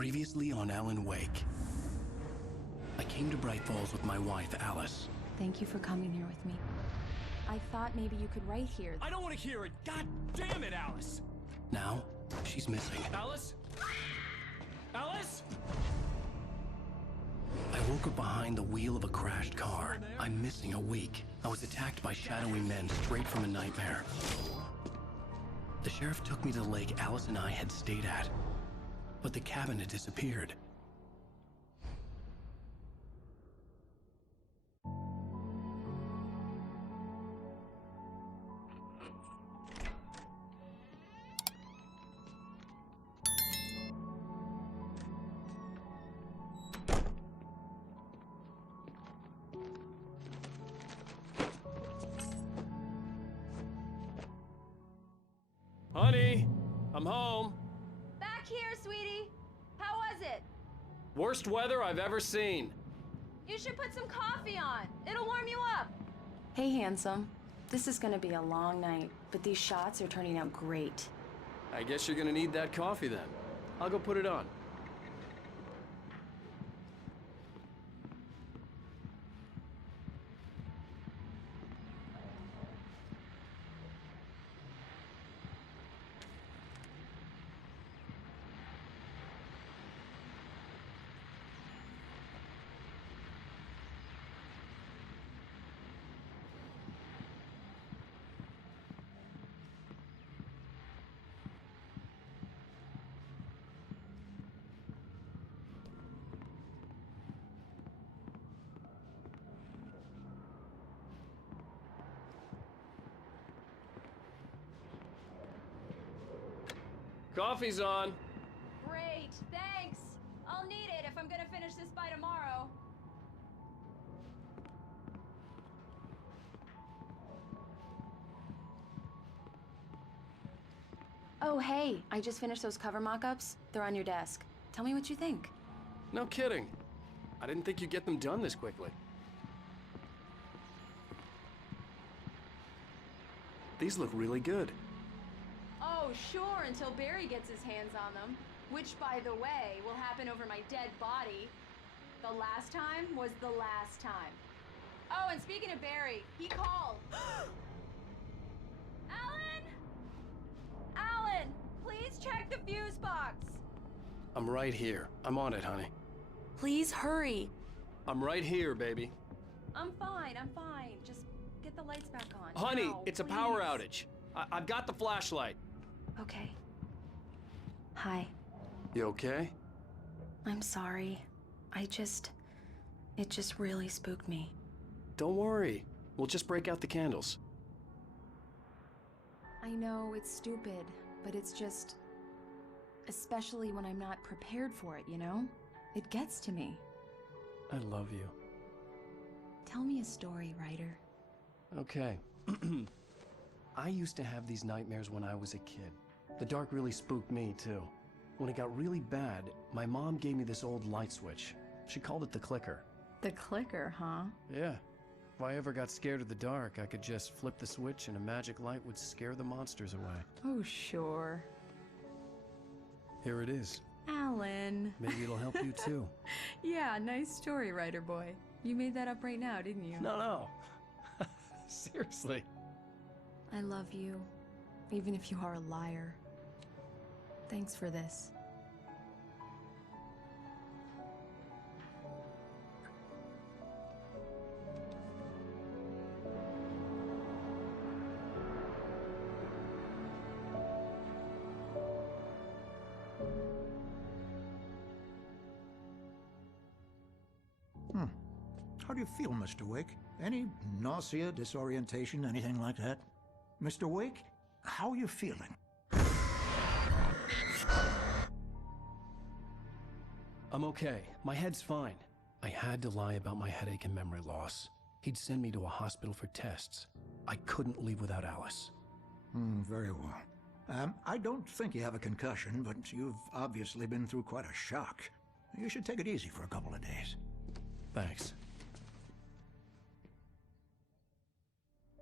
Previously on Alan Wake. I came to Bright Falls with my wife, Alice. Thank you for coming here with me. I thought maybe you could write here. I don't want to hear it! God damn it, Alice! Now, she's missing. Alice? Alice? I woke up behind the wheel of a crashed car. I'm missing a week. I was attacked by shadowy men straight from a nightmare. The sheriff took me to the lake Alice and I had stayed at. But the cabin had disappeared. Honey, I'm home. Back here, sweetie. How was it? Worst weather I've ever seen. You should put some coffee on. It'll warm you up. Hey, handsome. This is gonna be a long night, but these shots are turning out great. I guess you're gonna need that coffee then. I'll go put it on. Coffee's on. Great, thanks. I'll need it if I'm gonna finish this by tomorrow. Oh, hey, I just finished those cover mock-ups. They're on your desk. Tell me what you think. No kidding. I didn't think you'd get them done this quickly. These look really good. Oh, sure, until Barry gets his hands on them. Which, by the way, will happen over my dead body. The last time was the last time. Oh, and speaking of Barry, he called. Alan! Alan, please check the fuse box. I'm right here. I'm on it, honey. Please hurry. I'm right here, baby. I'm fine, I'm fine. Just get the lights back on. Honey, Now, it's a power please. outage. I've got the flashlight. Okay. Hi. You okay? I'm sorry. It just really spooked me. Don't worry. We'll just break out the candles. I know it's stupid, but it's just... especially when I'm not prepared for it, you know? It gets to me. I love you. Tell me a story, writer. Okay. I used to have these nightmares when I was a kid. The dark really spooked me, too. When it got really bad, my mom gave me this old light switch. She called it the clicker. The clicker, huh? Yeah. If I ever got scared of the dark, I could just flip the switch and a magic light would scare the monsters away. Oh, sure. Here it is. Alan. Maybe it'll help you, too. Yeah, nice story, writer boy. You made that up right now, didn't you? No. Seriously. I love you, even if you are a liar. Thanks for this. How do you feel, Mr. Wake? Any nausea, disorientation, anything like that? Mr. Wake, how are you feeling? I'm okay. My head's fine. I had to lie about my headache and memory loss. He'd send me to a hospital for tests. I couldn't leave without Alice. Very well. I don't think you have a concussion, but you've obviously been through quite a shock. You should take it easy for a couple of days. Thanks.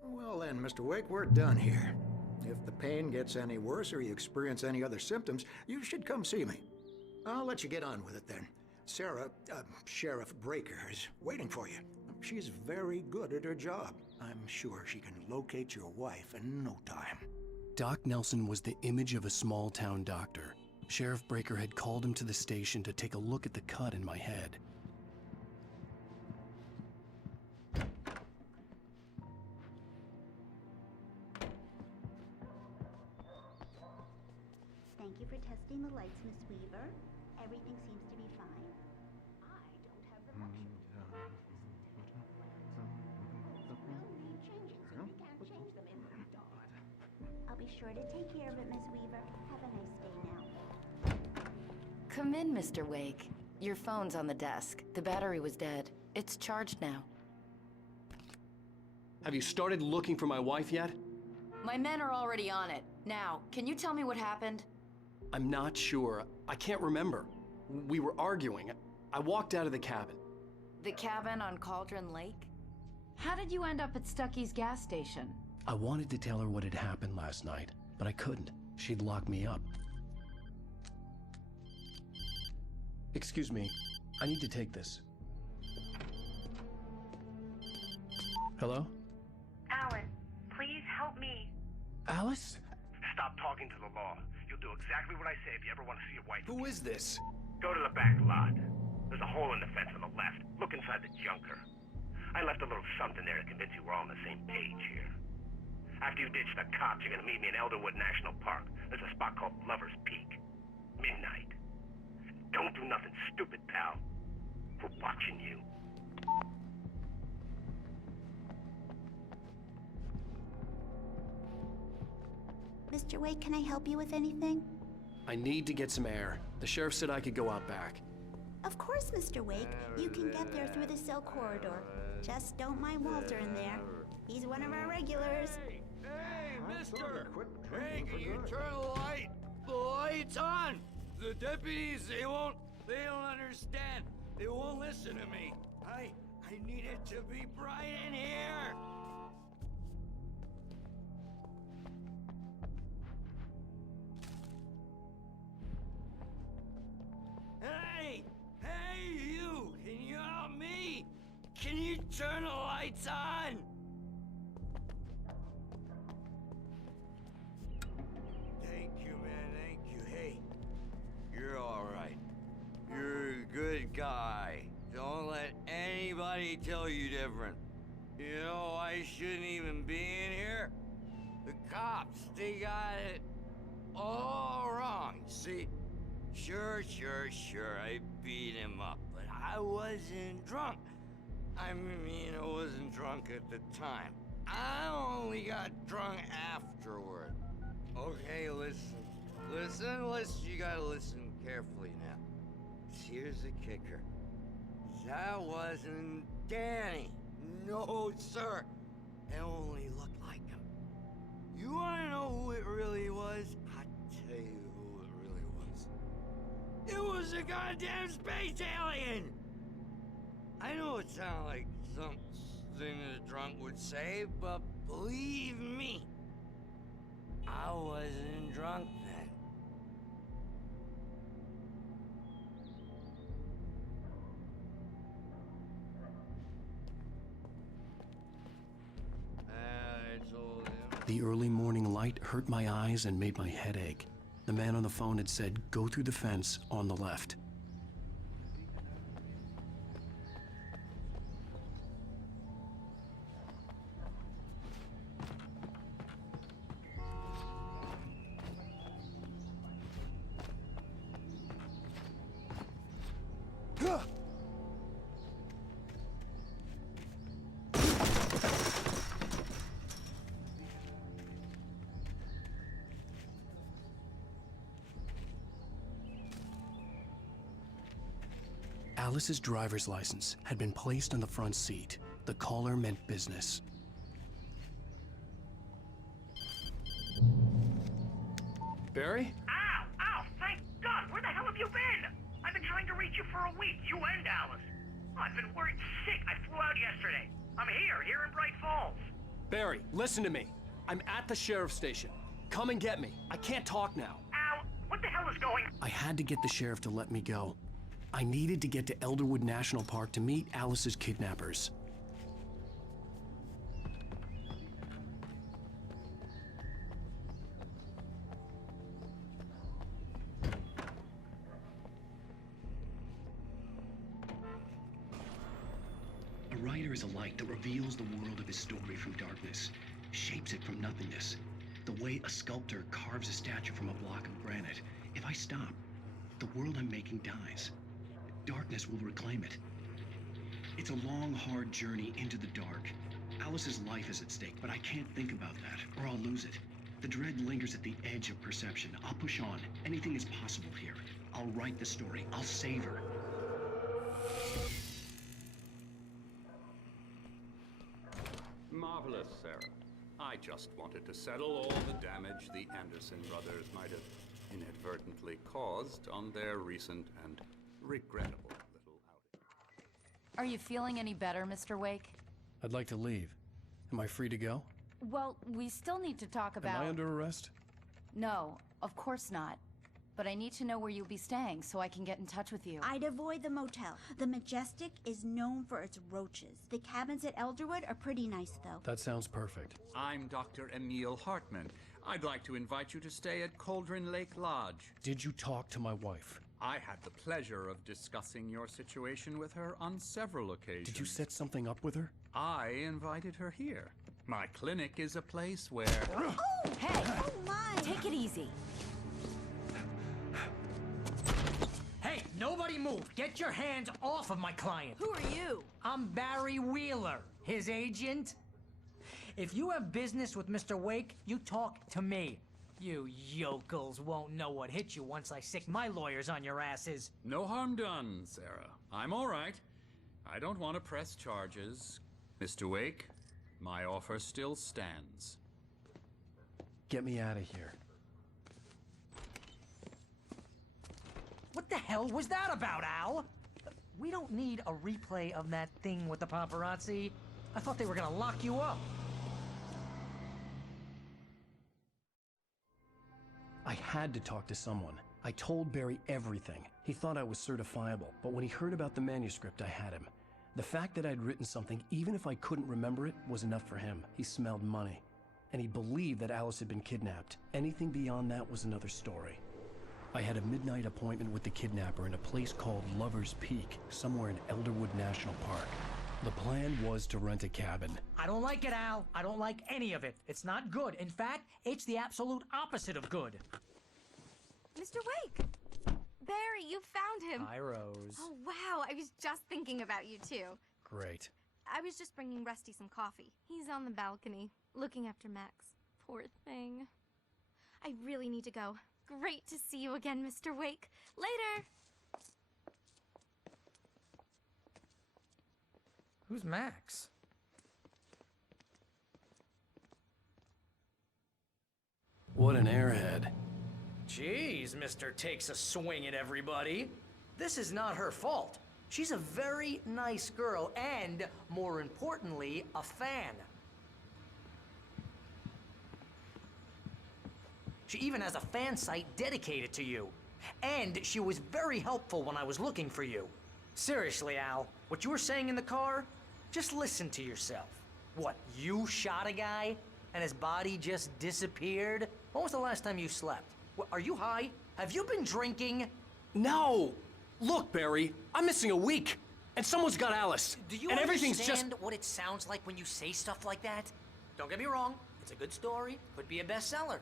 Well then, Mr. Wake, we're done here. If the pain gets any worse or you experience any other symptoms, you should come see me. I'll let you get on with it then. Sarah, Sheriff Breaker, is waiting for you. She's very good at her job. I'm sure she can locate your wife in no time. Doc Nelson was the image of a small-town doctor. Sheriff Breaker had called him to the station to take a look at the cut in my head. Thank you for testing the lights, Miss Weaver. Everything seems to be fine. I don't have the luxury. Will need changing, so you can't change them in the dark. I'll be sure to take care of it, Miss Weaver. Have a nice day now. Come in, Mr. Wake. Your phone's on the desk. The battery was dead. It's charged now. Have you started looking for my wife yet? My men are already on it. Now, can you tell me what happened? I'm not sure. I can't remember. We were arguing. I walked out of the cabin. The cabin on Cauldron Lake? How did you end up at Stucky's gas station? I wanted to tell her what had happened last night, but I couldn't. She'd lock me up. Excuse me, I need to take this. Hello? Alan, please help me. Alice? Stop talking to the law. You'll do exactly what I say if you ever want to see your wife. Who is this? Go to the back lot. There's a hole in the fence on the left. Look inside the junker. I left a little something there to convince you we're all on the same page here. After you ditch the cops, you're gonna meet me in Elderwood National Park. There's a spot called Lover's Peak. Midnight. Don't do nothing stupid, pal. We're watching you. Mr. Wake, can I help you with anything? I need to get some air. The sheriff said I could go out back. Of course, Mr. Wake. You can get there through the cell corridor. Just don't mind Walter in there. He's one of our regulars. Hey, mister! Hey, can you turn the light? The light's on! The deputies, they don't understand. They won't listen to me. I need it to be bright in here! Hey, you! Can you help me? Can you turn the lights on? Thank you, man, thank you. Hey, you're all right. You're a good guy. Don't let anybody tell you different. You know, I shouldn't even be in here. The cops, they got it all wrong. See, sure, I beat him up, but I wasn't drunk. I mean, I wasn't drunk at the time. I only got drunk afterward. Okay, listen, you gotta listen carefully now. Here's the kicker. That wasn't Danny. No, sir. It only looked like him. You wanna know who it really was? I'll tell you who it really was. It was a goddamn space alien! I know it sounds like something a drunk would say, but believe me, I wasn't drunk then. I told him. The early morning light hurt my eyes and made my head ache. The man on the phone had said, go through the fence on the left. Alice's driver's license had been placed on the front seat. The caller meant business. Barry? Ow! Thank God! Where the hell have you been? I've been trying to reach you for a week, you and Alice. I've been worried sick. I flew out yesterday. I'm here in Bright Falls. Barry, listen to me. I'm at the sheriff's station. Come and get me. I can't talk now. Al, what the hell hell is going? I had to get the sheriff to let me go. I needed to get to Elderwood National Park to meet Alice's kidnappers. A writer is a light that reveals the world of his story from darkness, shapes it from nothingness. The way a sculptor carves a statue from a block of granite. If I stop, the world I'm making dies. Darkness will reclaim it. It's a long, hard journey into the dark. Alice's life is at stake, but I can't think about that, or I'll lose it. The dread lingers at the edge of perception. I'll push on. Anything is possible here. I'll write the story. I'll save her. Marvelous, Sarah. I just wanted to settle all the damage the Anderson brothers might have inadvertently caused on their recent and regrettable little outing. Are you feeling any better, Mr. Wake? I'd like to leave. Am I free to go? Well, we still need to talk about... Am I under arrest? No, of course not. But I need to know where you'll be staying so I can get in touch with you. I'd avoid the motel. The Majestic is known for its roaches. The cabins at Elderwood are pretty nice, though. That sounds perfect. I'm Dr. Emil Hartman. I'd like to invite you to stay at Cauldron Lake Lodge. Did you talk to my wife? I had the pleasure of discussing your situation with her on several occasions. Did you set something up with her? I invited her here. My clinic is a place where... Oh! Hey! Oh, my! Take it easy. Hey, nobody move! Get your hands off of my client! Who are you? I'm Barry Wheeler, his agent. If you have business with Mr. Wake, you talk to me. You yokels won't know what hit you once I sick my lawyers on your asses. No harm done, Sarah. I'm all right. I don't want to press charges. Mr. Wake, my offer still stands. Get me out of here. What the hell was that about, Al? We don't need a replay of that thing with the paparazzi. I thought they were gonna lock you up. I had to talk to someone. I told Barry everything. He thought I was certifiable, but when he heard about the manuscript, I had him. The fact that I'd written something, even if I couldn't remember it, was enough for him. He smelled money. And he believed that Alice had been kidnapped. Anything beyond that was another story. I had a midnight appointment with the kidnapper in a place called Lover's Peak, somewhere in Elderwood National Park. The plan was to rent a cabin. I don't like it, Al. I don't like any of it. It's not good. In fact, it's the absolute opposite of good. Mr. Wake! Barry, you found him! Hi, Rose. Oh, wow. I was just thinking about you, too. Great. I was just bringing Rusty some coffee. He's on the balcony, looking after Max. Poor thing. I really need to go. Great to see you again, Mr. Wake. Later! Who's Max? What an airhead. Jeez, Mr. Takes a swing at everybody. This is not her fault. She's a very nice girl and, more importantly, a fan. She even has a fan site dedicated to you. And she was very helpful when I was looking for you. Seriously, Al, what you were saying in the car, just listen to yourself. What, you shot a guy and his body just disappeared? When was the last time you slept? What, are you high? Have you been drinking? No! Look, Barry, I'm missing a week, and someone's got Alice. Do you and everything's understand just... what it sounds like when you say stuff like that? Don't get me wrong, it's a good story, could be a bestseller.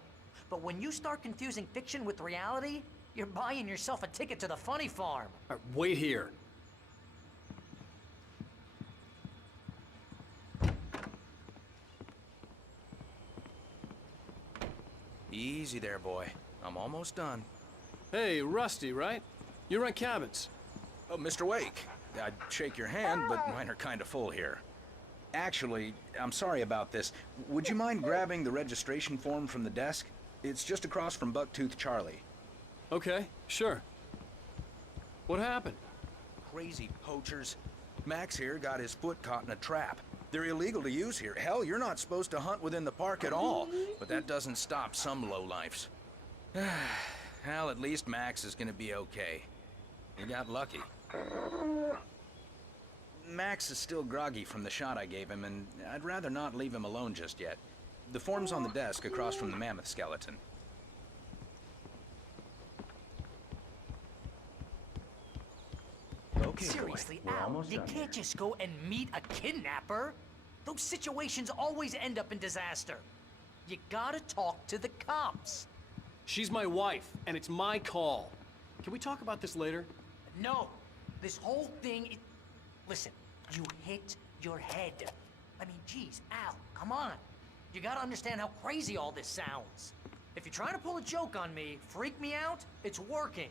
But when you start confusing fiction with reality, you're buying yourself a ticket to the funny farm. All right, wait here. Easy there, boy. I'm almost done. Hey, Rusty, right? You rent cabins. Oh, Mr. Wake. I'd shake your hand, but mine are kind of full here. Actually, I'm sorry about this. Would you mind grabbing the registration form from the desk? It's just across from Bucktooth Charlie. Okay, sure. What happened? Crazy poachers. Max here got his foot caught in a trap. They're illegal to use here. Hell, you're not supposed to hunt within the park at all. But that doesn't stop some lowlifes. Hell, at least Max is gonna be okay. You got lucky. Max is still groggy from the shot I gave him, and I'd rather not leave him alone just yet. The form's on the desk across from the mammoth skeleton. Okay, seriously, Al, you can't just go and meet a kidnapper. Those situations always end up in disaster. You gotta talk to the cops. She's my wife, and it's my call. Can we talk about this later? No, this whole thing. Listen, you hit your head. I mean, geez, Al, come on. You gotta understand how crazy all this sounds. If you're trying to pull a joke on me, freak me out, it's working.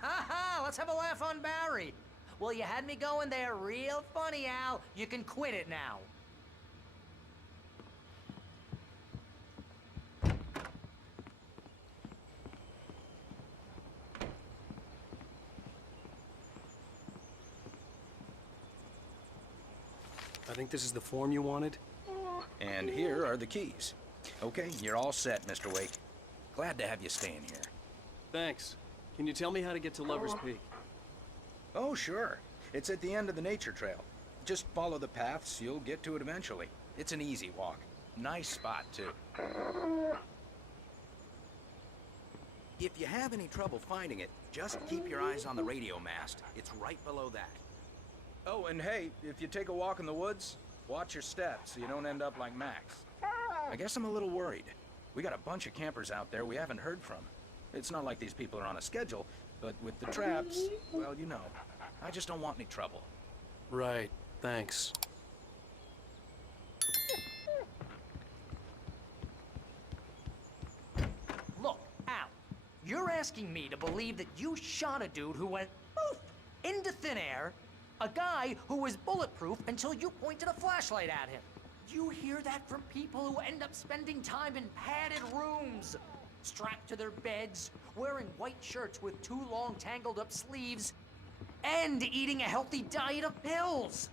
Ha ha, let's have a laugh on Barry. Well, you had me going there real funny, Al. You can quit it now. I think this is the form you wanted. And here are the keys. Okay, you're all set, Mr. Wake. Glad to have you staying here. Thanks. Can you tell me how to get to Lover's Peak? Oh, sure. It's at the end of the nature trail. Just follow the paths, you'll get to it eventually. It's an easy walk. Nice spot, too. If you have any trouble finding it, just keep your eyes on the radio mast. It's right below that. Oh, and hey, if you take a walk in the woods, watch your steps so you don't end up like Max. I guess I'm a little worried. We got a bunch of campers out there we haven't heard from. It's not like these people are on a schedule, but with the traps, well, you know. I just don't want any trouble. Right, thanks. Look, Al, you're asking me to believe that you shot a dude who went poof into thin air, a guy who was bulletproof until you pointed a flashlight at him. You hear that from people who end up spending time in padded rooms, strapped to their beds, wearing white shirts with too long tangled up sleeves, and eating a healthy diet of pills.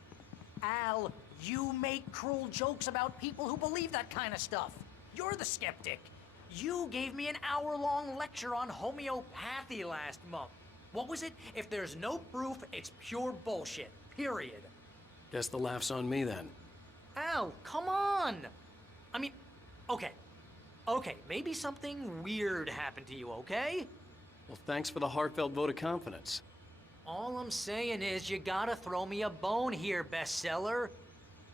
Al, you make cruel jokes about people who believe that kind of stuff. You're the skeptic. You gave me an hour-long lecture on homeopathy last month. What was it? If there's no proof, it's pure bullshit. Period. Guess the laugh's on me then. Al, come on! I mean, okay, maybe something weird happened to you, okay? Well, thanks for the heartfelt vote of confidence. All I'm saying is you gotta throw me a bone here, bestseller.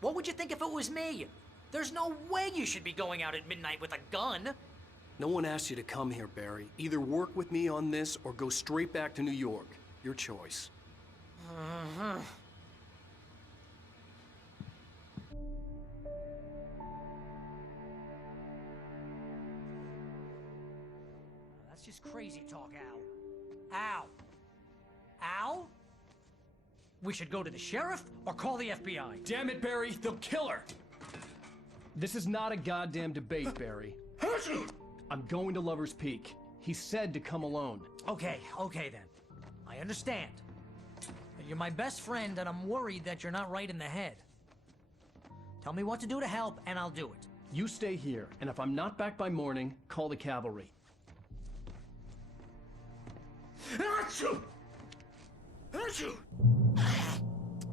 What would you think if it was me? There's no way you should be going out at midnight with a gun. No one asked you to come here, Barry. Either work with me on this or go straight back to New York. Your choice. That's just crazy talk, Al. Al? We should go to the sheriff or call the FBI. Damn it, Barry, they'll kill her! This is not a goddamn debate, Barry. I'm going to Lover's Peak. He said to come alone. Okay then. I understand. You're my best friend, and I'm worried that you're not right in the head. Tell me what to do to help, and I'll do it. You stay here, and if I'm not back by morning, call the cavalry.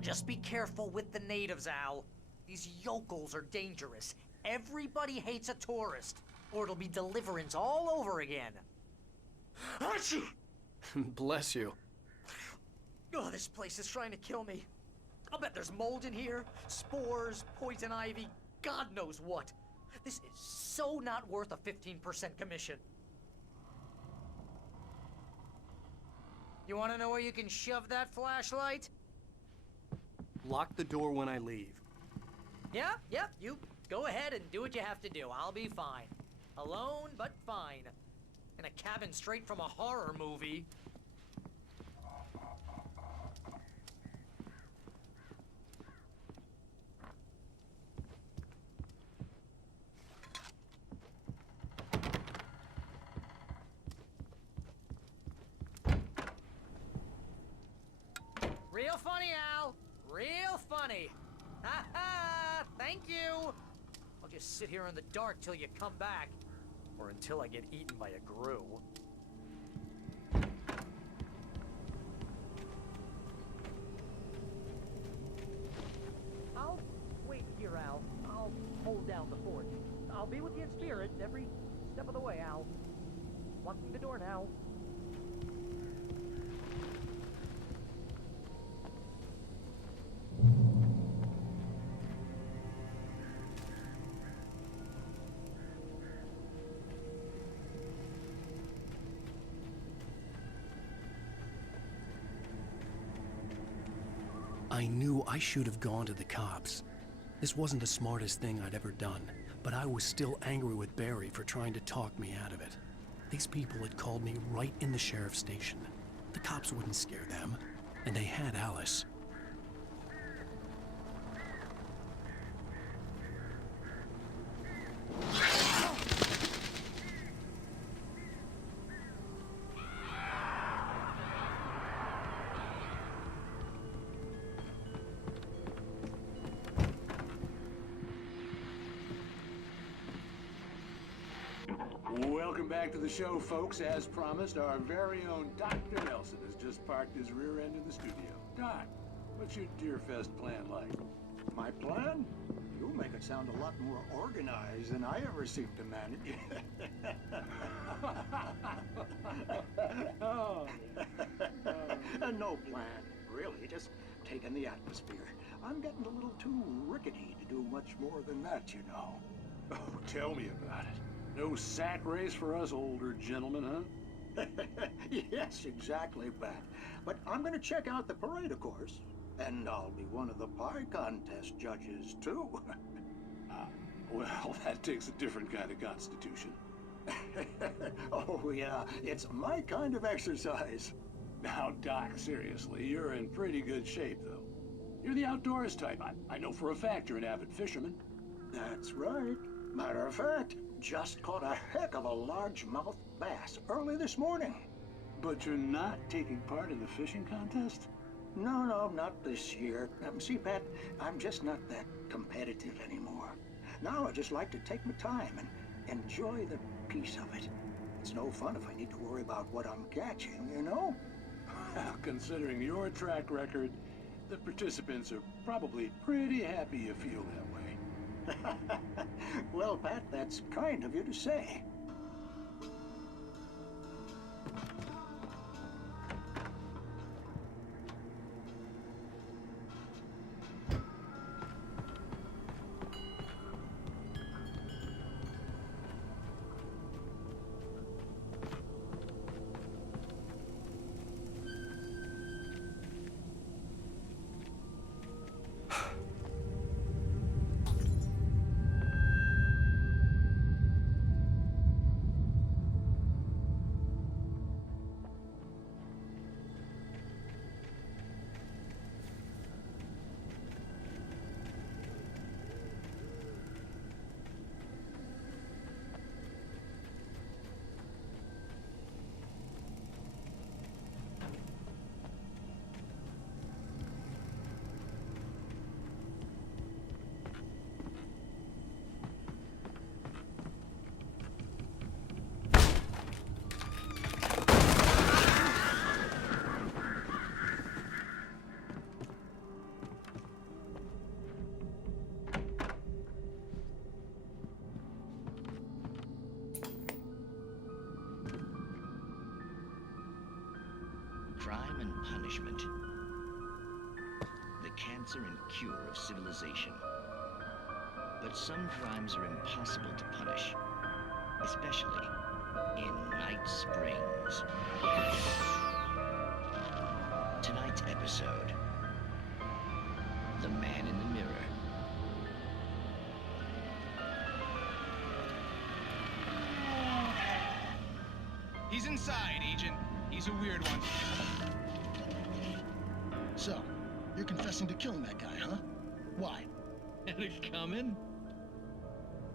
Just be careful with the natives, Al. These yokels are dangerous. Everybody hates a tourist, or it'll be Deliverance all over again. Bless you. Oh, this place is trying to kill me. I'll bet there's mold in here, spores, poison ivy, God knows what. This is so not worth a 15% commission. You want to know where you can shove that flashlight? Lock the door when I leave. Yeah, you go ahead and do what you have to do. I'll be fine. Alone, but fine. In a cabin straight from a horror movie. Real funny, Al. Real funny. Ha ha! Thank you! I'll just sit here in the dark till you come back. Or until I get eaten by a grue. down the fort. I'll be with you in spirit every step of the way, Al. Locking the door now. I knew I should have gone to the cops. This wasn't the smartest thing I'd ever done, but I was still angry with Barry for trying to talk me out of it. These people had called me right in the sheriff's station. The cops wouldn't scare them, and they had Alice. Welcome back to the show, folks. As promised, our very own Dr. Nelson has just parked his rear end in the studio. Doc, what's your Deerfest plan like? My plan? You make it sound a lot more organized than I ever seem to manage. No plan, really. Just taking the atmosphere. I'm getting a little too rickety to do much more than that, you know. Oh, tell me about it. No sack race for us older gentlemen, huh? Yes, exactly, Pat. But I'm going to check out the parade, of course. And I'll be one of the pie contest judges, too. Well, that takes a different kind of constitution. Oh, yeah. It's my kind of exercise. Now, Doc, seriously, you're in pretty good shape, though. You're the outdoors type. I know for a fact you're an avid fisherman. That's right. Matter of fact, just caught a heck of a largemouth bass early this morning. But you're not taking part in the fishing contest? No, not this year. See, Pat, I'm just not that competitive anymore. Now I just like to take my time and enjoy the peace of it. It's no fun if I need to worry about what I'm catching, you know? Well, considering your track record, the participants are probably pretty happy you feel that way. Well, Pat, that's kind of you to say. Crime and punishment. The cancer and cure of civilization. But some crimes are impossible to punish, especially in Night Springs. Tonight's episode, The Man in the Mirror. He's inside, Agent. He's a weird one. So, you're confessing to killing that guy, huh? Why? Had it coming?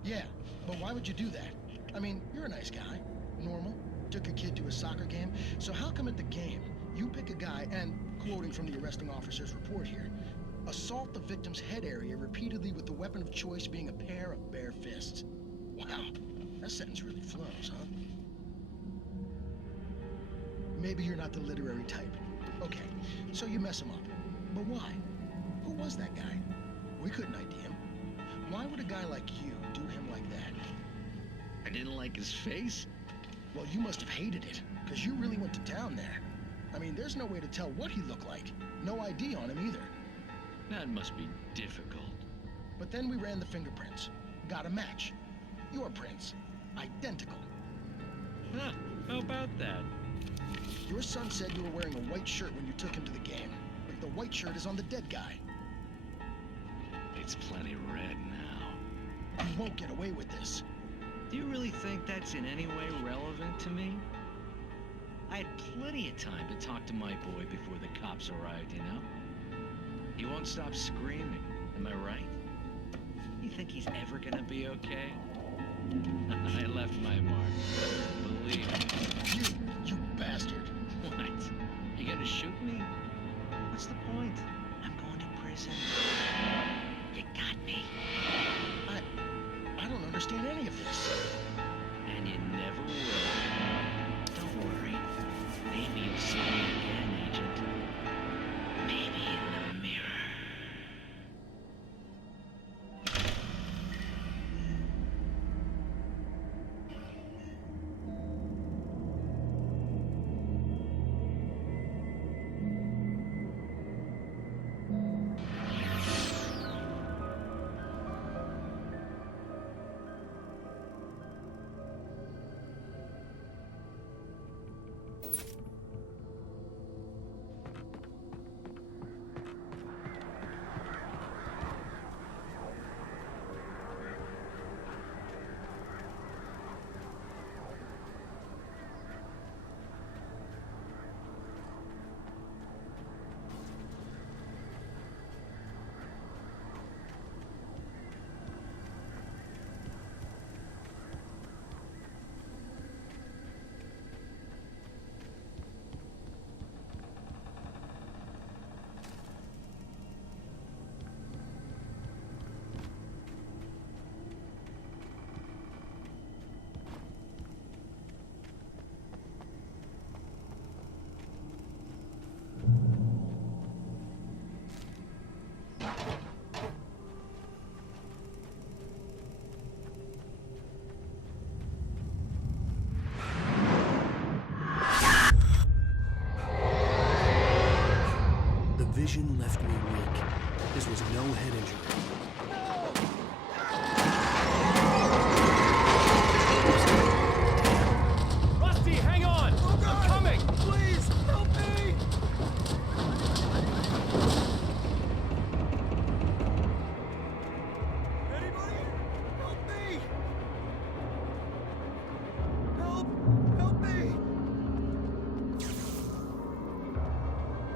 Yeah, but why would you do that? I mean, you're a nice guy. Normal. Took a kid to a soccer game. So how come at the game, you pick a guy and, quoting from the arresting officer's report here, assault the victim's head area repeatedly with the weapon of choice being a pair of bare fists? Wow, that sentence really flows, huh? Maybe you're not the literary type. Okay, so you mess him up. But why? Who was that guy? We couldn't ID him. Why would a guy like you do like that? I didn't like his face? Well, you must have hated it, because you really went to town there. I mean, there's no way to tell what he looked like. No ID on him either. That must be difficult. But then we ran the fingerprints. Got a match. Your prints. Identical. Huh, how about that? Your son said you were wearing a white shirt when you took him to the game. But the white shirt is on the dead guy. It's plenty red now. You won't get away with this. Do you really think that's in any way relevant to me? I had plenty of time to talk to my boy before the cops arrived, you know? He won't stop screaming, am I right? You think he's ever gonna be okay? I left my mark. Believe me. You bastard. What? You gonna shoot me? What's the point? I'm going to prison. You got me. I don't understand any of this. And you never will. Don't worry. Maybe you'll see me again, Agent. Maybe in the mirror. Vision left me weak. This was no head injury. Rusty, hang on! Oh God! I'm coming! Please, help me! Anybody? Help me! Help! Help me!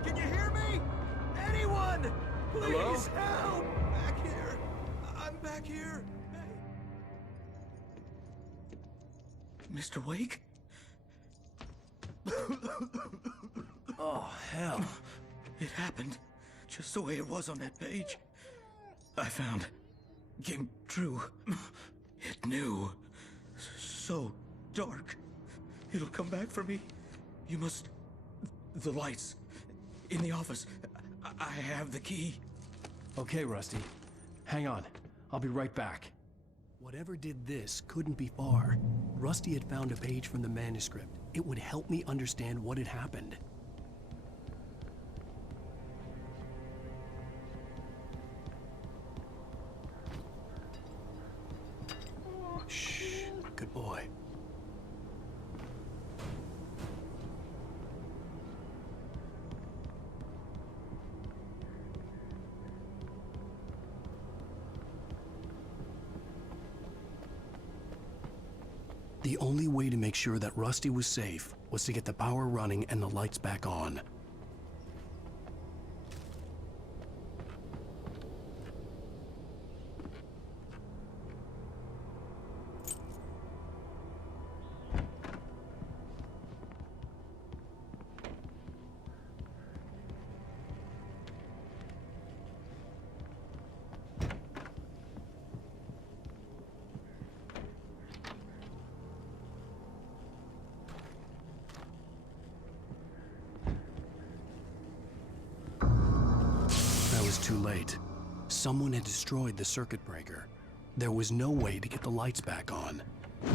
Can you hear me? Anyone! Please Hello? help! Back here! I'm back here! Mr. Wake? Oh, hell. It happened just the way it was on that page. I found. Came true. It knew. So dark. It'll come back for me. You must. The lights. In the office. I have the key. Okay, Rusty. Hang on. I'll be right back. Whatever did this couldn't be far. Rusty had found a page from the manuscript. It would help me understand what had happened. Shh. Good boy. The only way to make sure that Rusty was safe was to get the power running and the lights back on. Too late. Someone had destroyed the circuit breaker. There was no way to get the lights back on. The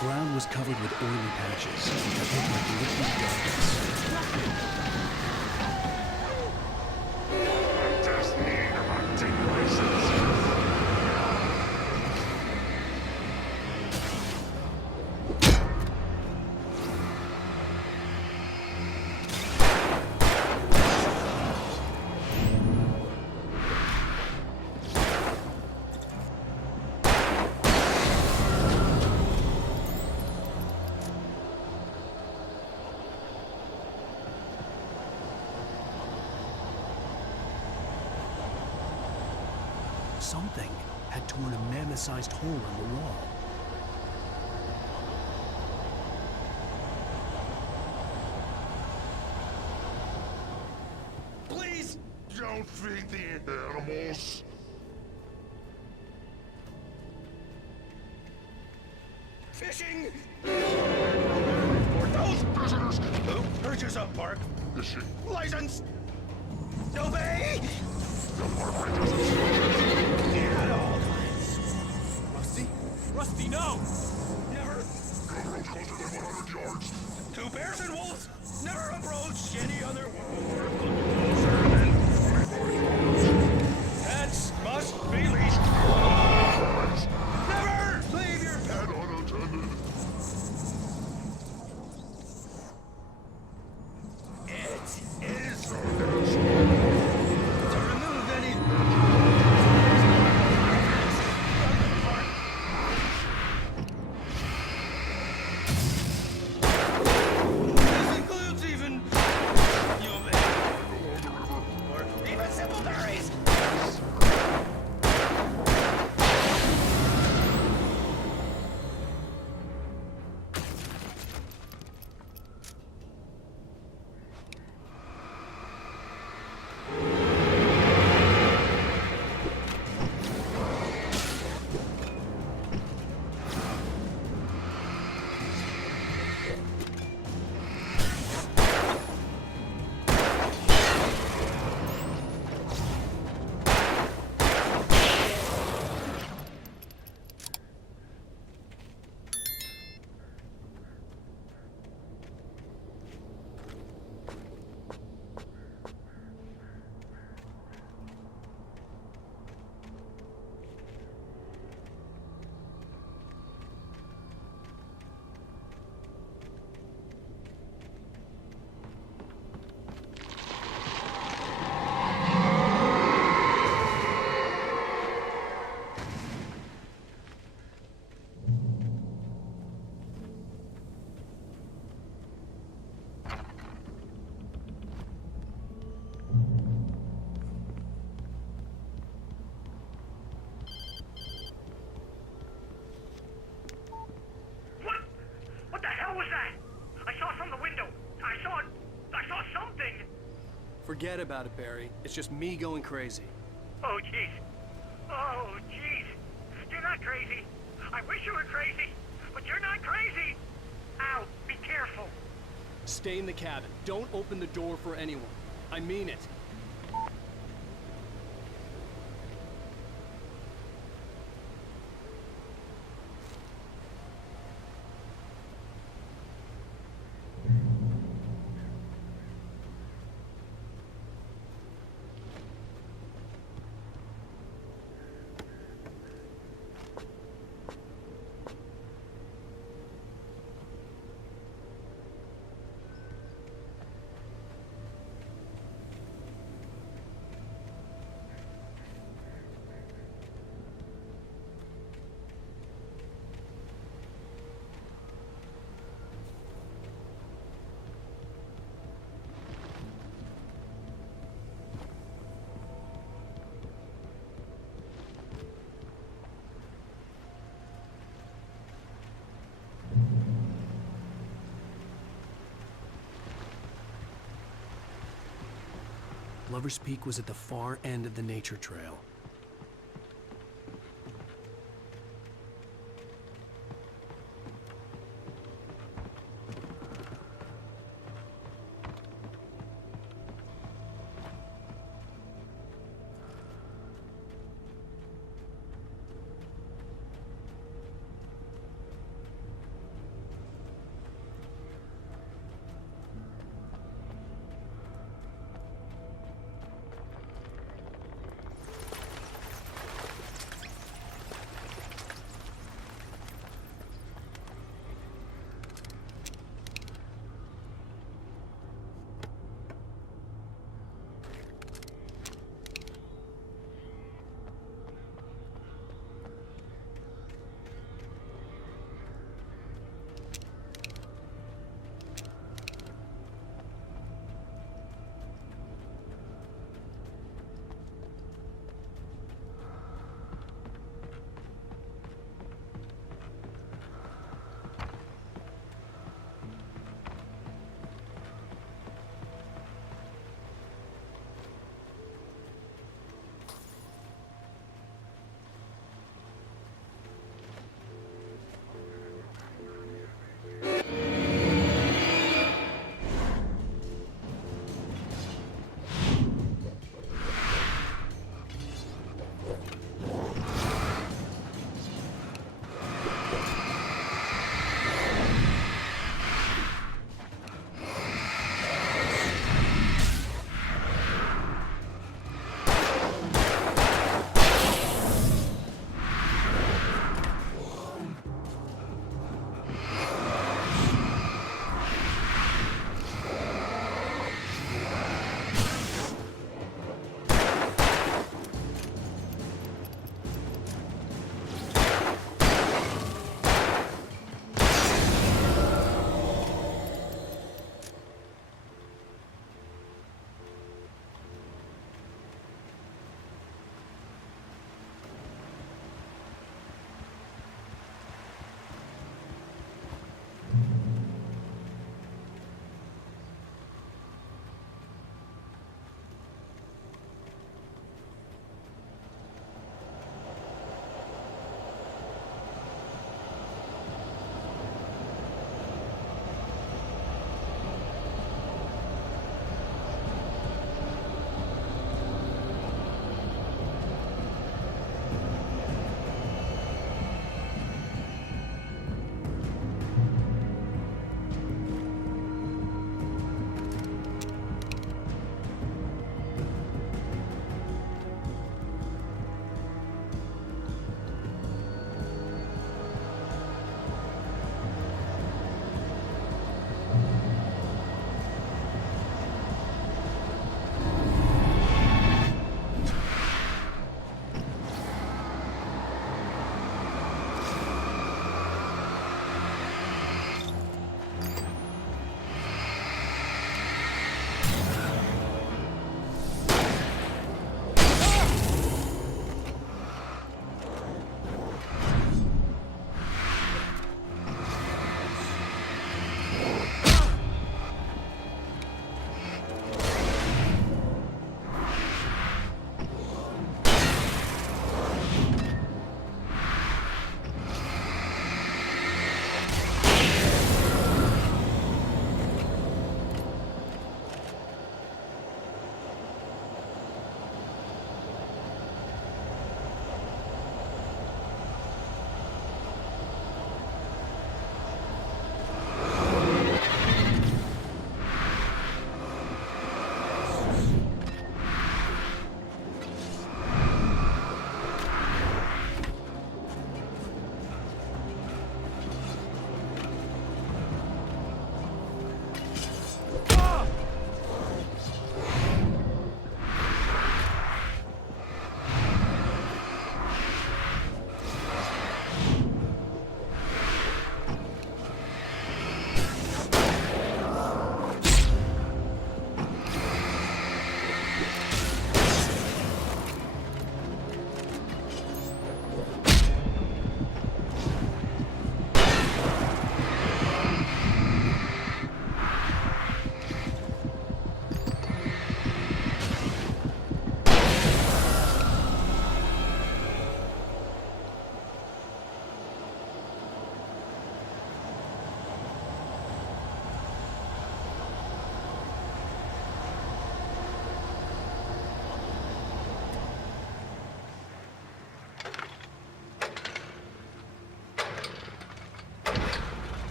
ground was covered with oily patches that looked like liquid darkness. Something had torn a mammoth-sized hole in the wall. Please don't feed the animals. Fishing! For those visitors who purchase a park license, obey! The park rangers at all times. Rusty? Rusty, no! Never! Go closer than 100 yards. To bears and wolves, never approach any other pets must be leashed. Never leave your pet unattended. It is to remove any this includes even human or even simple berries. What the hell was that? I saw from the window. I saw something. Forget about it, Barry. It's just me going crazy. Oh, jeez. Oh, jeez. You're not crazy. I wish you were crazy, but you're not crazy. Ow, be careful. Stay in the cabin. Don't open the door for anyone. I mean it. Lover's Peak was at the far end of the nature trail.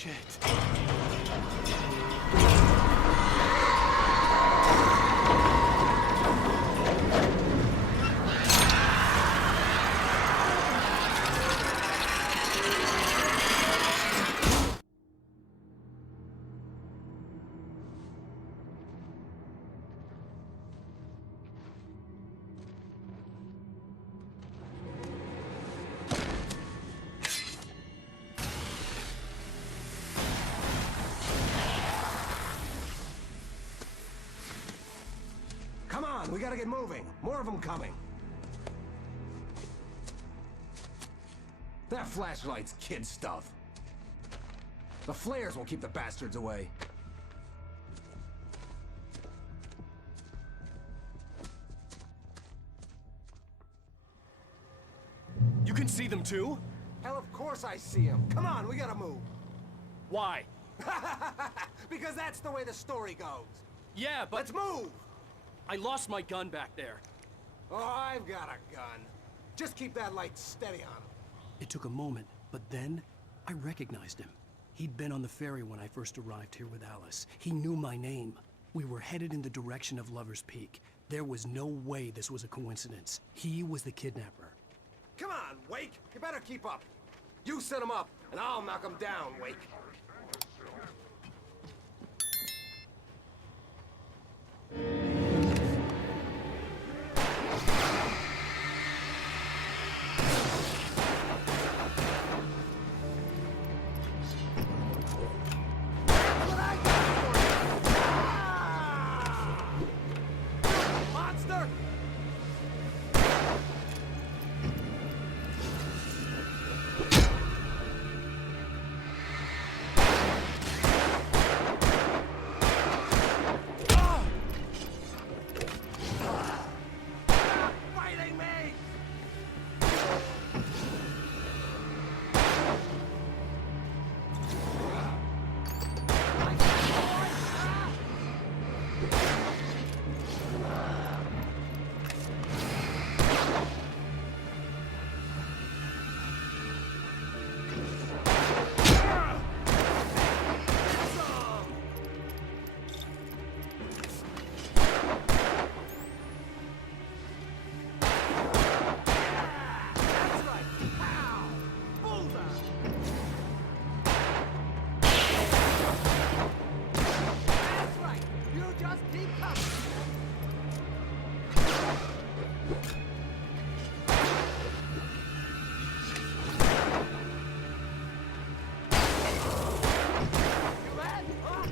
Shit. Come on, we gotta get moving. More of them coming. That flashlight's kid stuff. The flares will keep the bastards away. You can see them too? Hell, of course I see them. Come on, we gotta move. Why? Because that's the way the story goes. Yeah, but... Let's move! I lost my gun back there. Oh, I've got a gun. Just keep that light steady on him. It took a moment, but then I recognized him. He'd been on the ferry when I first arrived here with Alice. He knew my name. We were headed in the direction of Lover's Peak. There was no way this was a coincidence. He was the kidnapper. Come on, Wake. You better keep up. You set him up, and I'll knock him down, Wake. Monster! Fighting me! That's right! Pow! Bullseye! That's right! You just keep coming! You mad? Huh?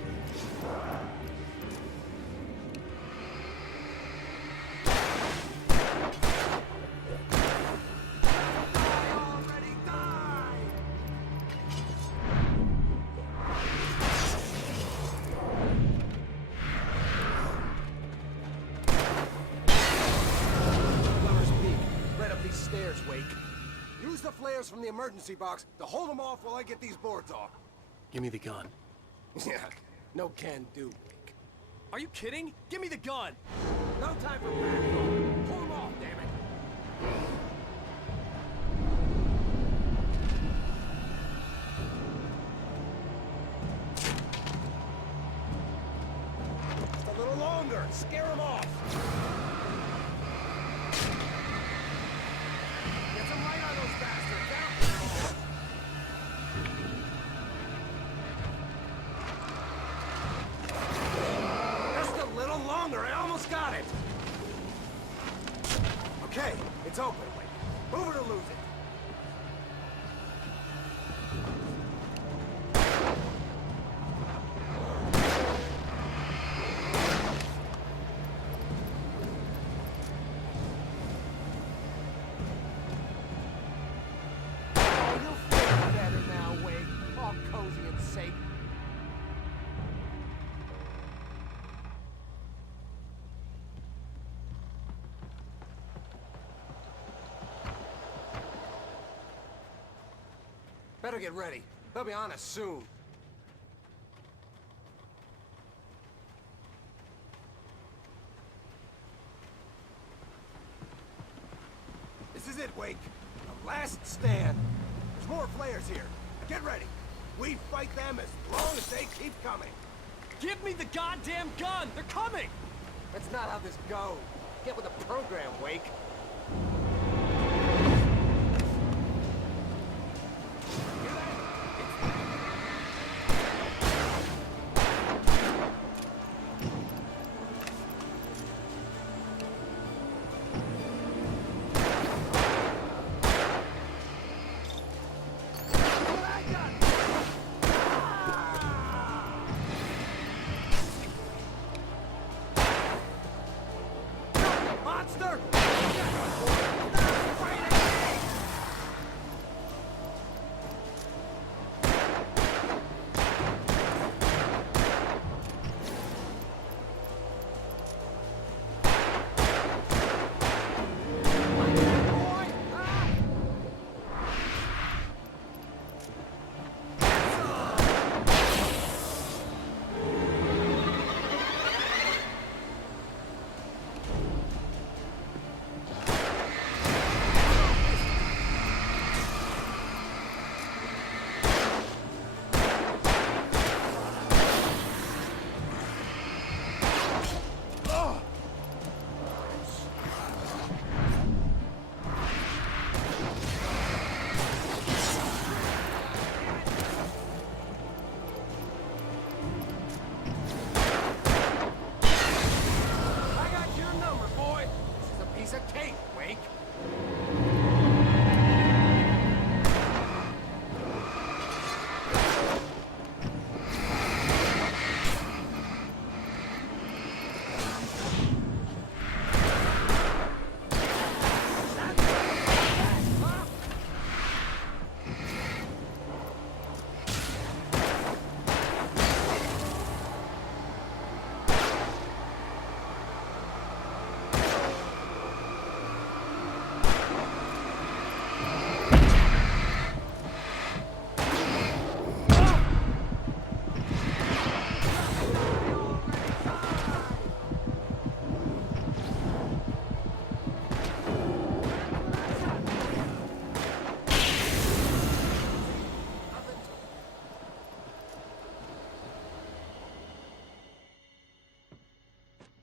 Die already, die! Lover's Peak. Right up these stairs, Wake. Use the flares from the emergency box to hold them off while I get these boards off. Give me the gun. Yeah, no can do, Wake. Are you kidding? Give me the gun! No time for back. Pull them off, damn it. Just a little longer. Scare them off. Get some light on those bastards. Out. Just a little longer. I almost got it. Okay, it's open. Wait. Move it or lose it. Oh, you'll feel better now, Wake. All cozy and safe. Better get ready. They'll be on us soon. This is it, Wake. The last stand. There's more flares here. Get ready. We fight them as long as they keep coming. Give me the goddamn gun! They're coming! That's not how this goes. Get with the program, Wake. Monster! Piece of cake, Wake.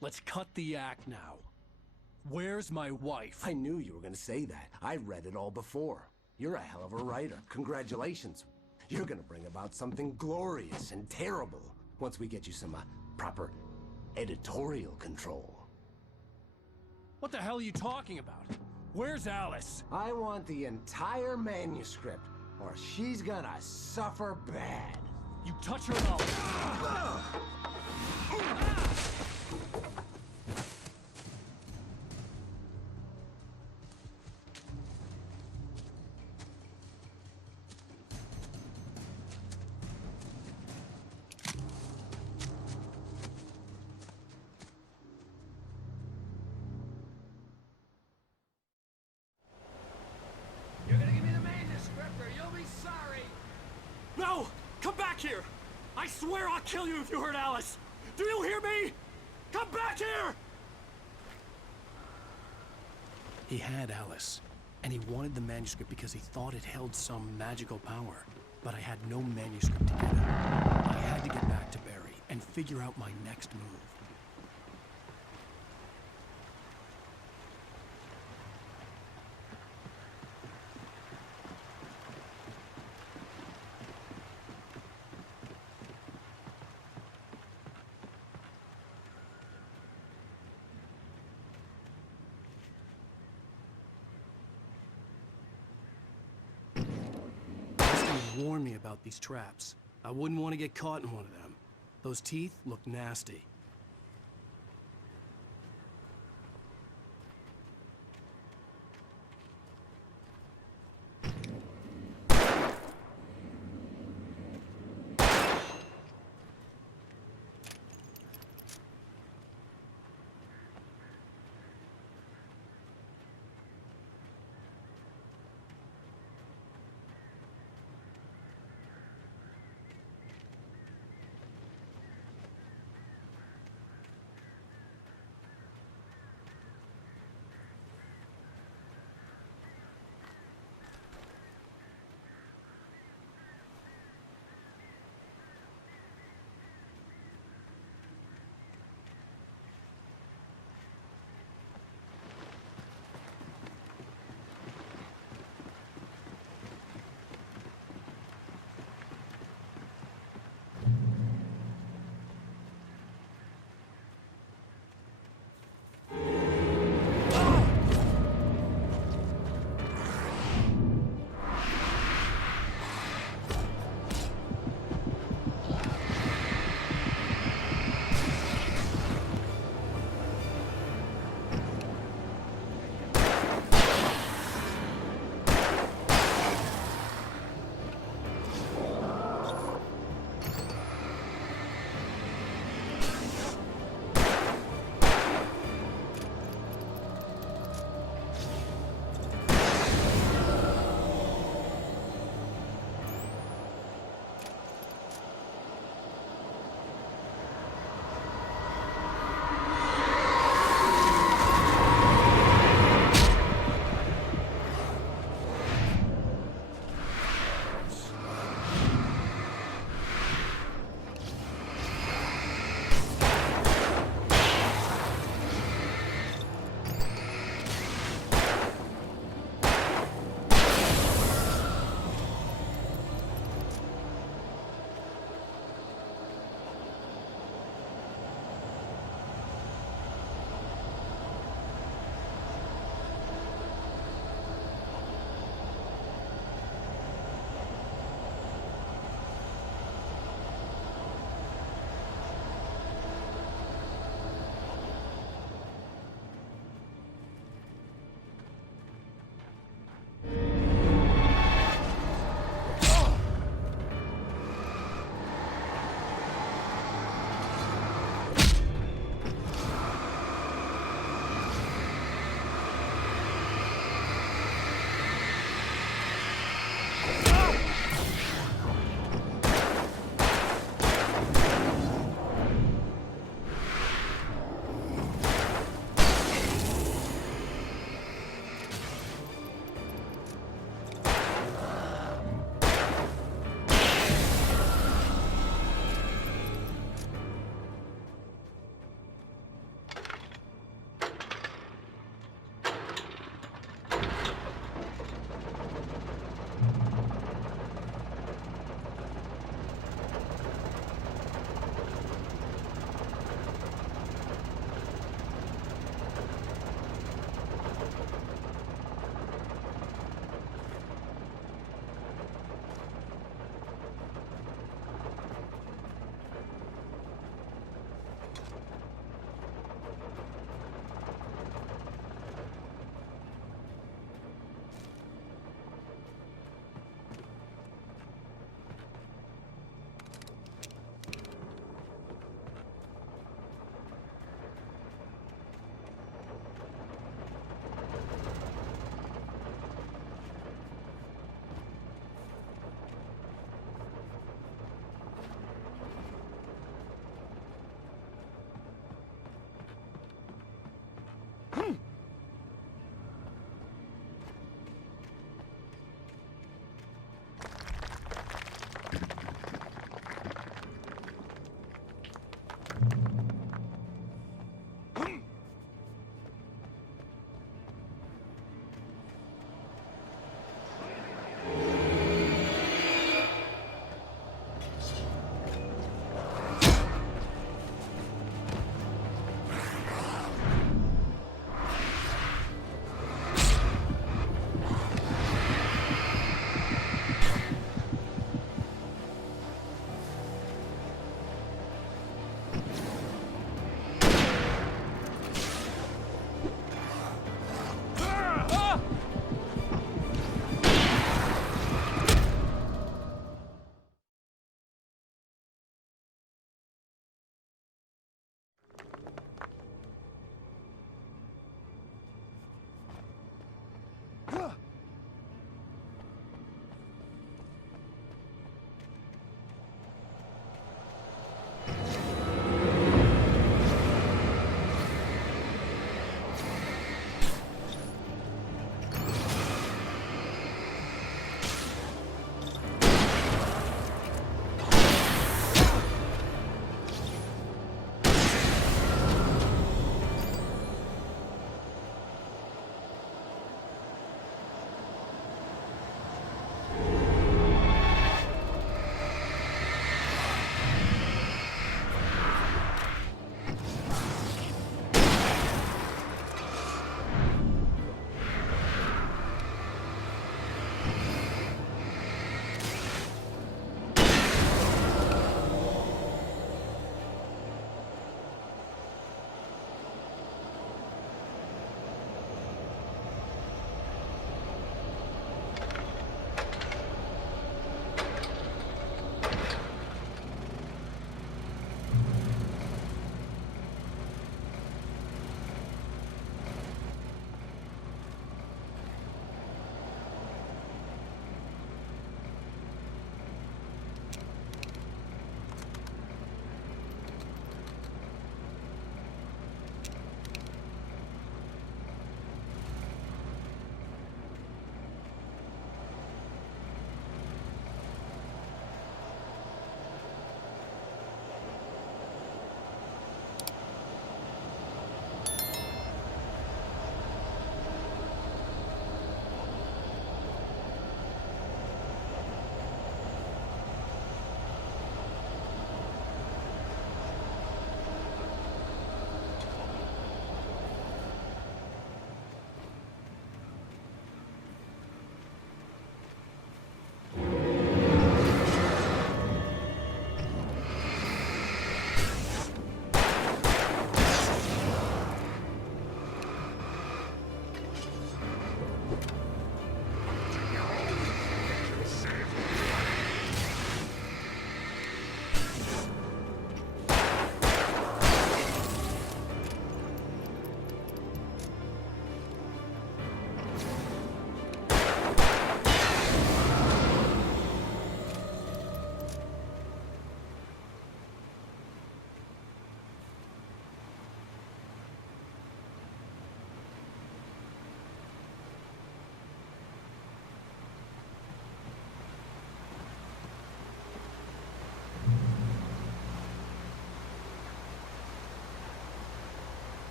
Let's cut the act now. Where's my wife? I knew you were gonna say that. I read it all before. You're a hell of a writer. Congratulations. You're gonna bring about something glorious and terrible once we get you some proper editorial control. What the hell are you talking about? Where's Alice? I want the entire manuscript, or she's gonna suffer bad. You touch her and I'll... You're gonna give me the manuscript, or you'll be sorry. No! Come back here! I swear I'll kill you if you hurt Alice! Do you hear me? Come back here! He had Alice, and he wanted the manuscript because he thought it held some magical power. But I had no manuscript to get him. I had to get back to Barry and figure out my next move. Warn me about these traps. I wouldn't want to get caught in one of them. Those teeth look nasty.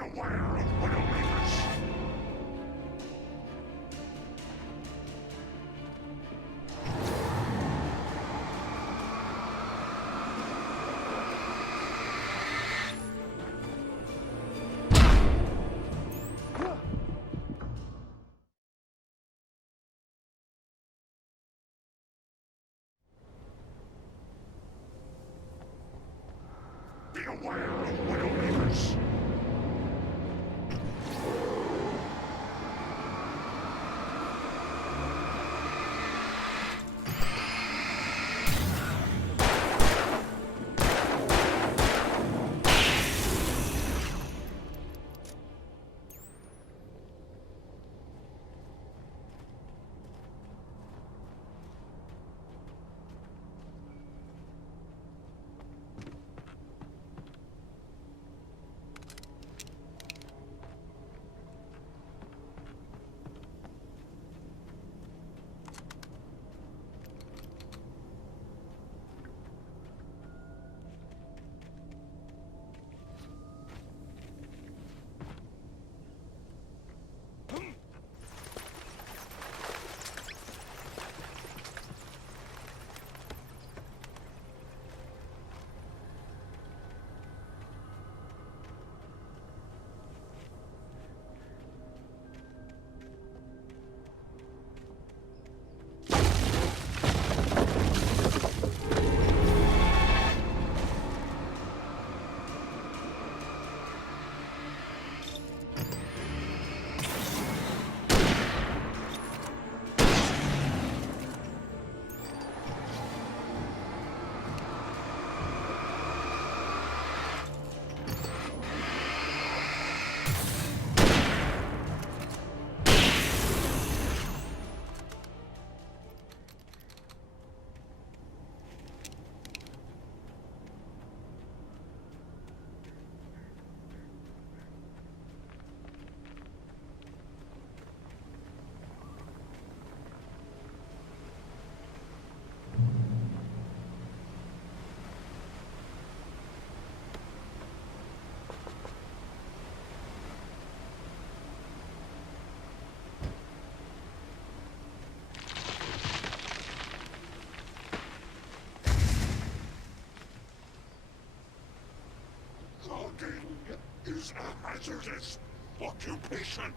aware of Widowmakers. Be aware of Widowmakers. Is a hazardous occupation.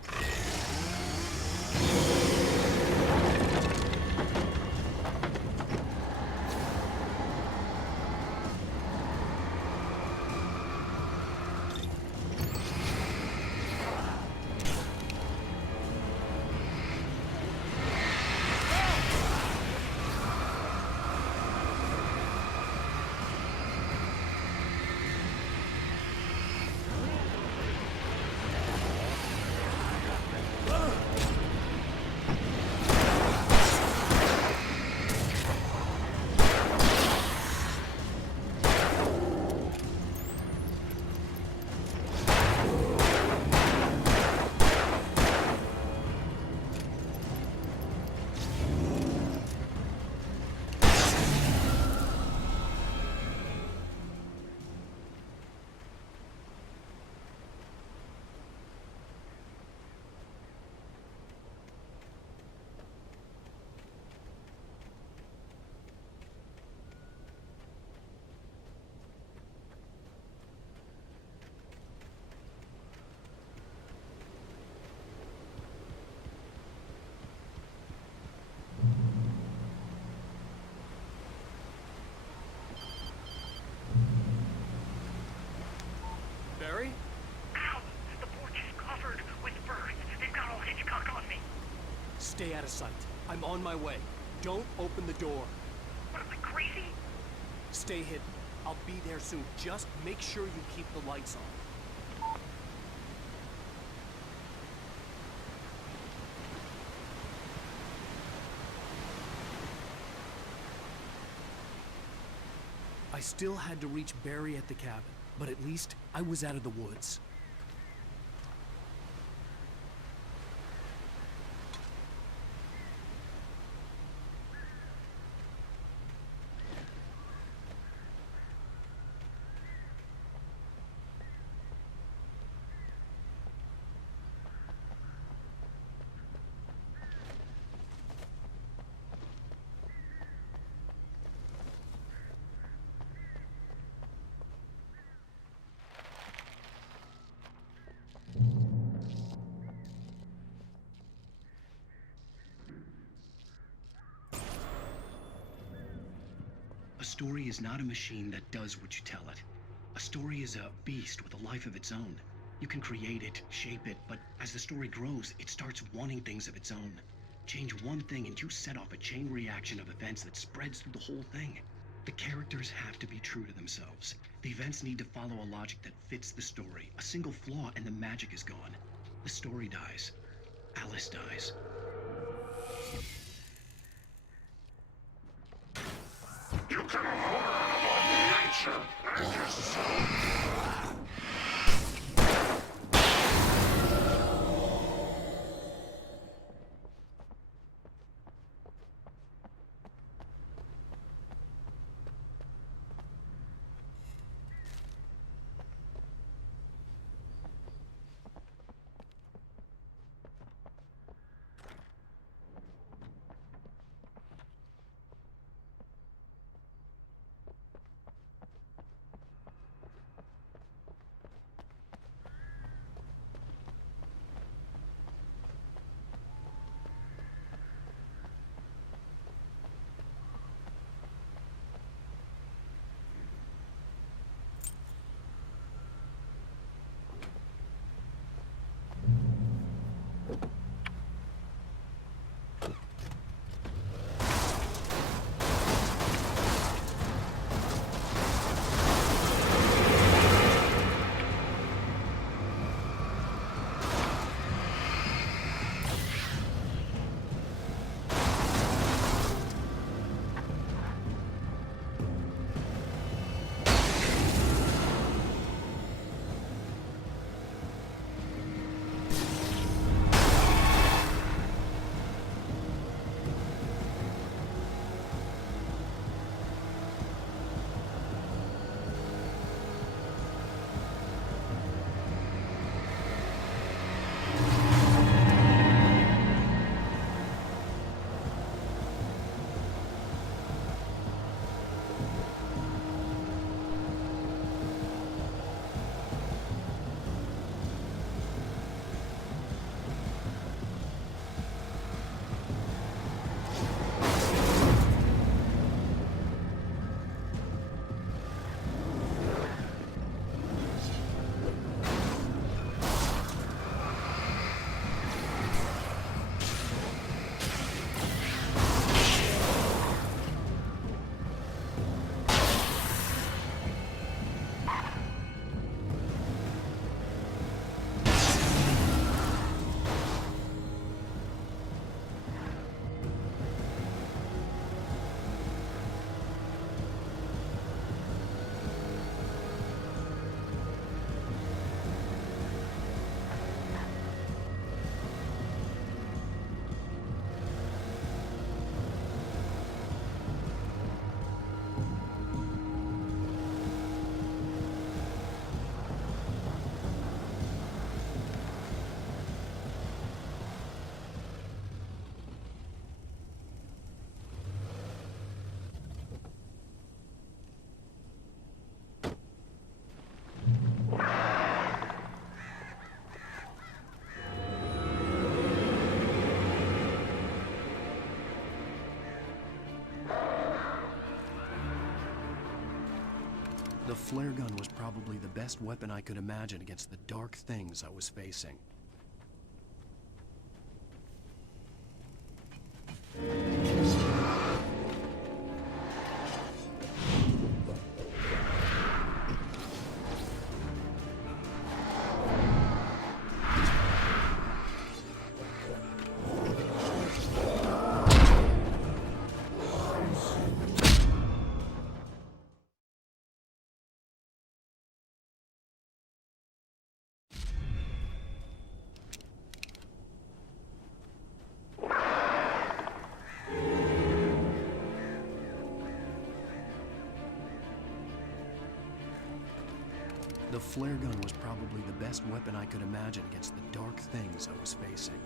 Barry? Ow! The porch is covered with birds. They've got all Hitchcock on me. Stay out of sight. I'm on my way. Don't open the door. What am I, crazy? Stay hidden. I'll be there soon. Just make sure you keep the lights on. I still had to reach Barry at the cabin, but at least I was out of the woods. story is not a machine that does what you tell it. A story is a beast with a life of its own. You can create it, shape it, but as the story grows, it starts wanting things of its own. Change one thing and you set off a chain reaction of events that spreads through the whole thing. The characters have to be true to themselves. The events need to follow a logic that fits the story. A single flaw and the magic is gone. The story dies. Alice dies. You can harm nature and yourself. The flare gun was probably the best weapon I could imagine against the dark things I was facing. The flare gun was probably the best weapon I could imagine against the dark things I was facing.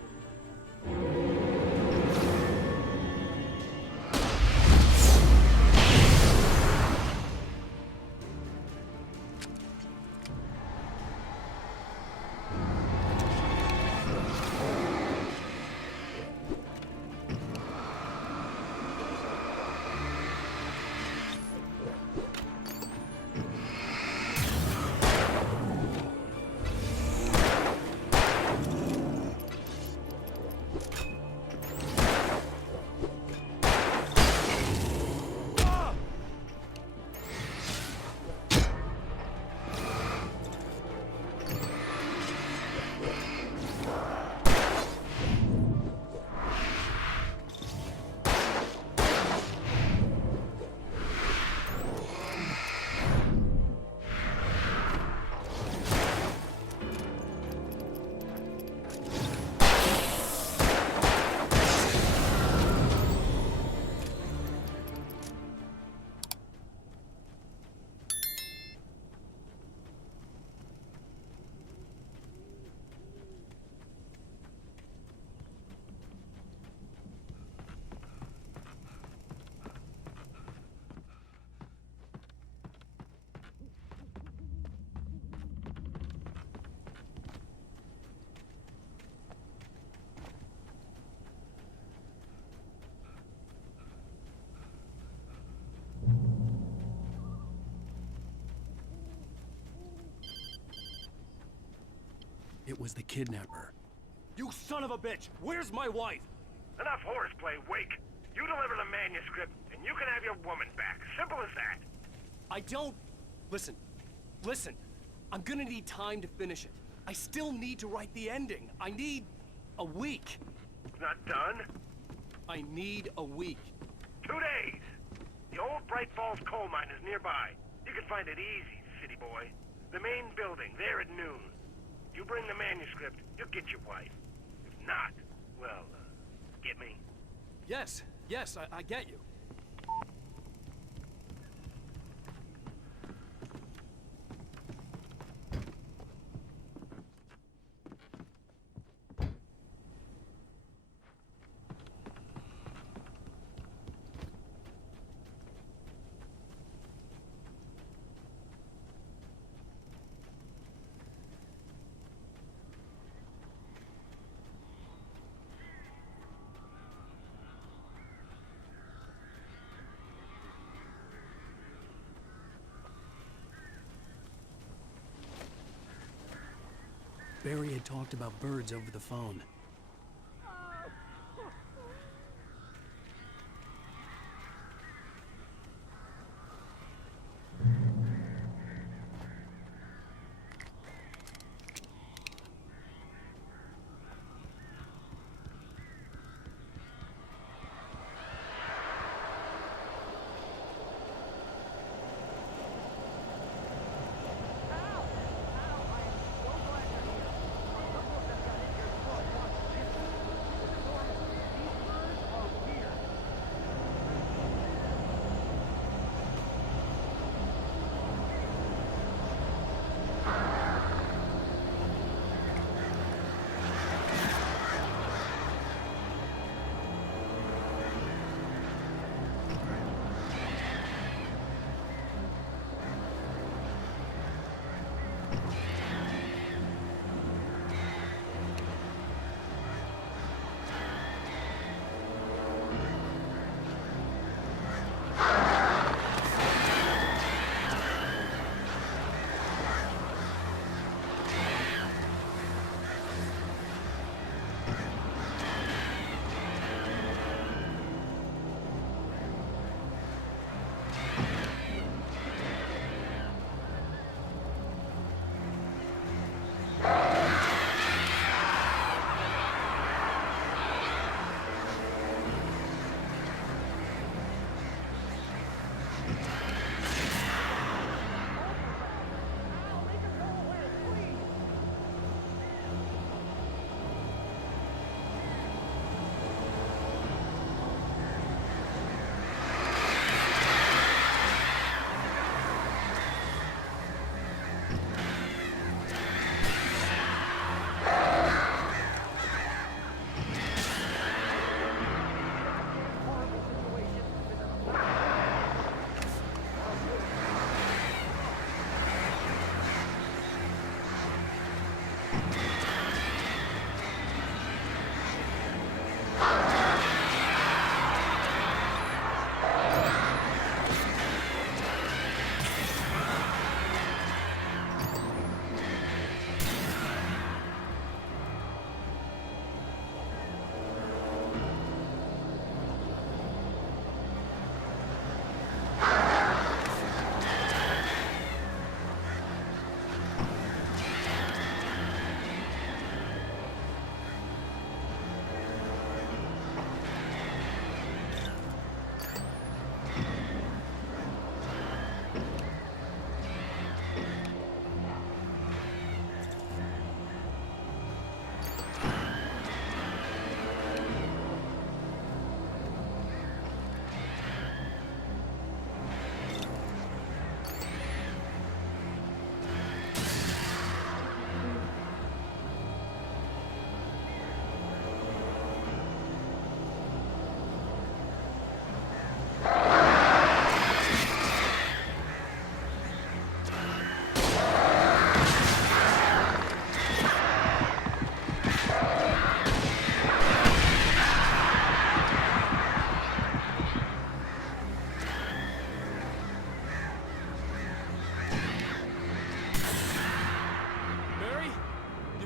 It was the kidnapper. You son of a bitch! Where's my wife? Enough horseplay, Wake. You deliver the manuscript, and you can have your woman back. Simple as that. I don't... Listen. Listen. I'm gonna need time to finish it. I still need to write the ending. I need... a week. Not done? I need a week. 2 days. The old Bright Falls coal mine is nearby. You can find it easy, city boy. The main building, there at noon. You bring the manuscript, you'll get your wife. If not, well, get me? Yes, I get you. Barry had talked about birds over the phone.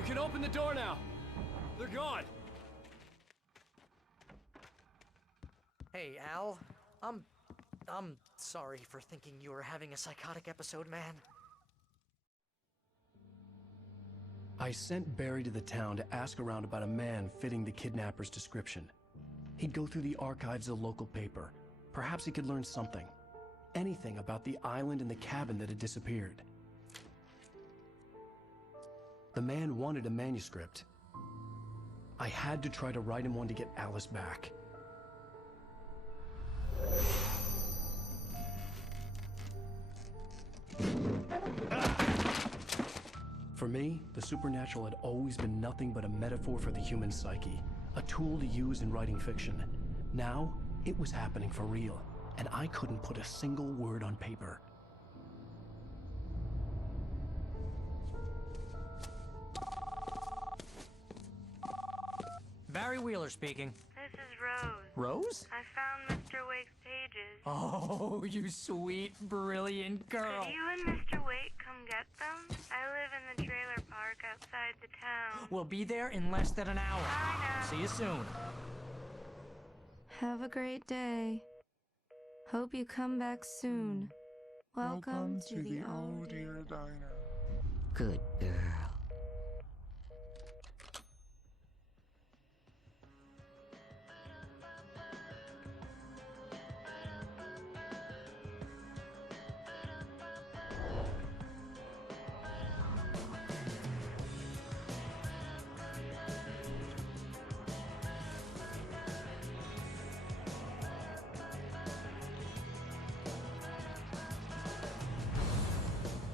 You can open the door now. They're gone. Hey, Al. I'm sorry for thinking you were having a psychotic episode, man. I sent Barry to the town to ask around about a man fitting the kidnapper's description. He'd go through the archives of the local paper. Perhaps he could learn something. Anything about the island and the cabin that had disappeared. The man wanted a manuscript. I had to try to write him one to get Alice back. For me, the supernatural had always been nothing but a metaphor for the human psyche, a tool to use in writing fiction. Now, it was happening for real, and I couldn't put a single word on paper. Barry Wheeler speaking. This is Rose. Rose? I found Mr. Wake's pages. Oh, you sweet, brilliant girl. Could you and Mr. Wake come get them? I live in the trailer park outside the town. We'll be there in less than an hour. Bye now. See you soon. Have a great day. Hope you come back soon. Welcome to the old dear diner. Good girl.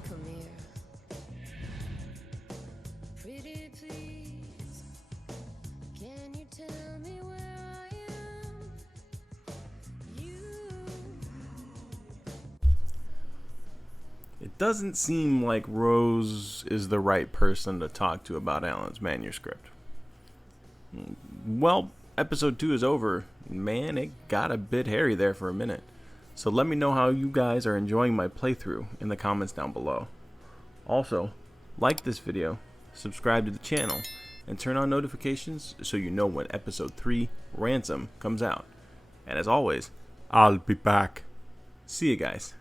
Come here. Pretty please, can you tell me where I am? It doesn't seem like Rose is the right person to talk to about Alan's manuscript. Well, episode 2 is over. Man, it got a bit hairy there for a minute. So let me know how you guys are enjoying my playthrough in the comments down below. Also, like this video, subscribe to the channel, and turn on notifications so you know when episode 3, Ransom, comes out. And as always, I'll be back. See you guys.